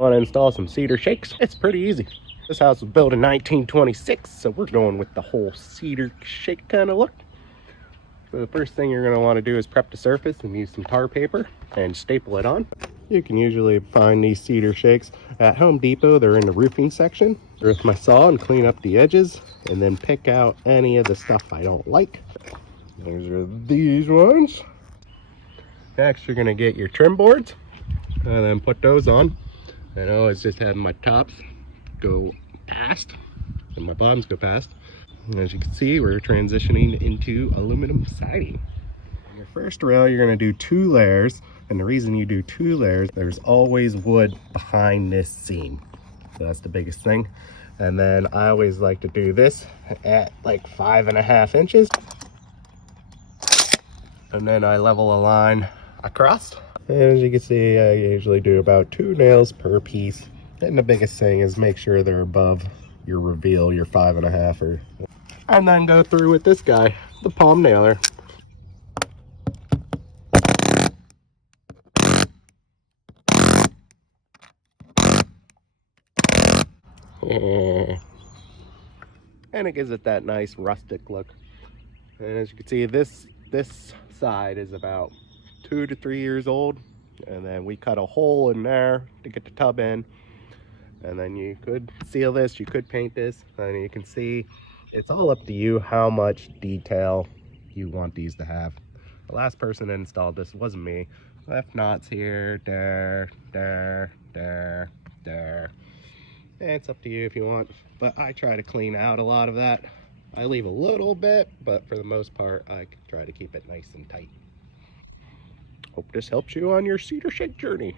Want to install some cedar shakes? It's pretty easy. This house was built in 1926, so we're going with the whole cedar shake kind of look. So the first thing you're going to want to do is prep the surface and use some tar paper and staple it on. You can usually find these cedar shakes at Home Depot. They're in the roofing section. With my saw and clean up the edges and then pick out any of the stuff I don't like. Those are these ones. Next, you're going to get your trim boards and then put those on. I always just have my tops go past and my bottoms go past. And as you can see, we're transitioning into aluminum siding. On your first rail, you're going to do 2 layers. And the reason you do 2 layers, there's always wood behind this seam. So that's the biggest thing. And then I always like to do this at like 5.5 inches. And then I level a line across. And as you can see, I usually do about 2 nails per piece. And the biggest thing is make sure they're above your reveal, your 5.5 or. And then go through with this guy, the palm nailer. And it gives it that nice rustic look. And as you can see, this side is about 2 to 3 years old. And then we cut a hole in there to get the tub in. And then you could seal this, you could paint this, and you can see it's all up to you how much detail you want these to have. The last person that installed this wasn't me. Left knots here, there. It's up to you if you want, but I try to clean out a lot of that. I leave a little bit, but for the most part, I try to keep it nice and tight. Hope this helps you on your cedar shake journey.